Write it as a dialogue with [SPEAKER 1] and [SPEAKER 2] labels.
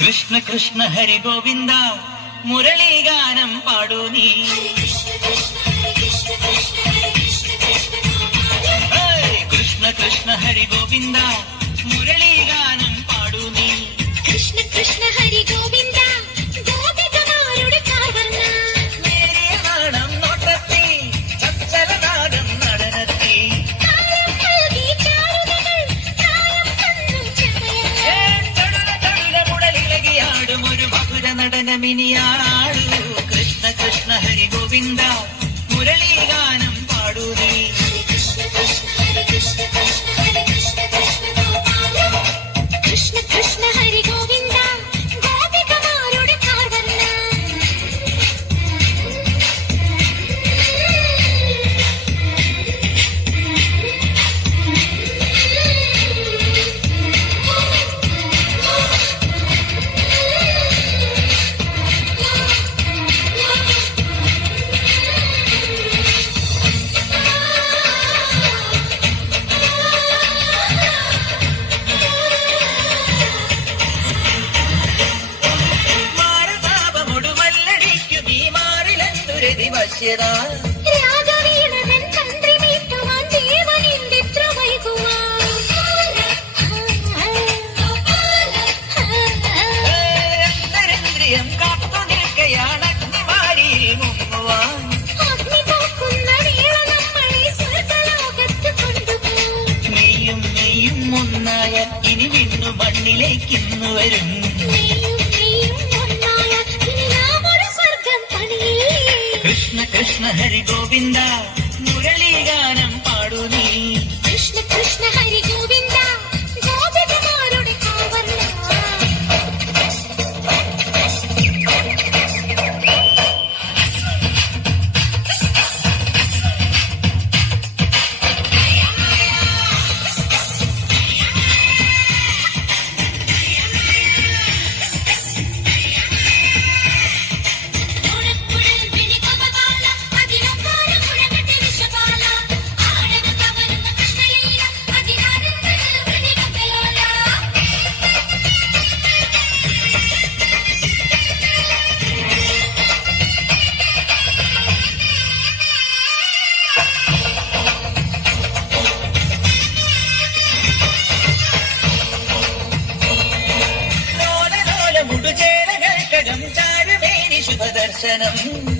[SPEAKER 1] കൃഷ്ണ കൃഷ്ണ ഹരി ഗോവിന്ദ മുരളീഗാനം പാടൂ നീ കൃഷ്ണ കൃഷ്ണ ഹരി ഗോവിന്ദ മുരളീഗാനം
[SPEAKER 2] నందమినియాడు కృష్ణ
[SPEAKER 1] కృష్ణ హరి గోవిందా. വശ്യതാ ഒന്നായ ഇനി വിണ്ണു മണ്ണിലേക്കിന്നു വരും. Krishna Krishna Hari Govinda మురళీగానం పాడుని Krishna Krishna Hari Govinda said, mm -hmm.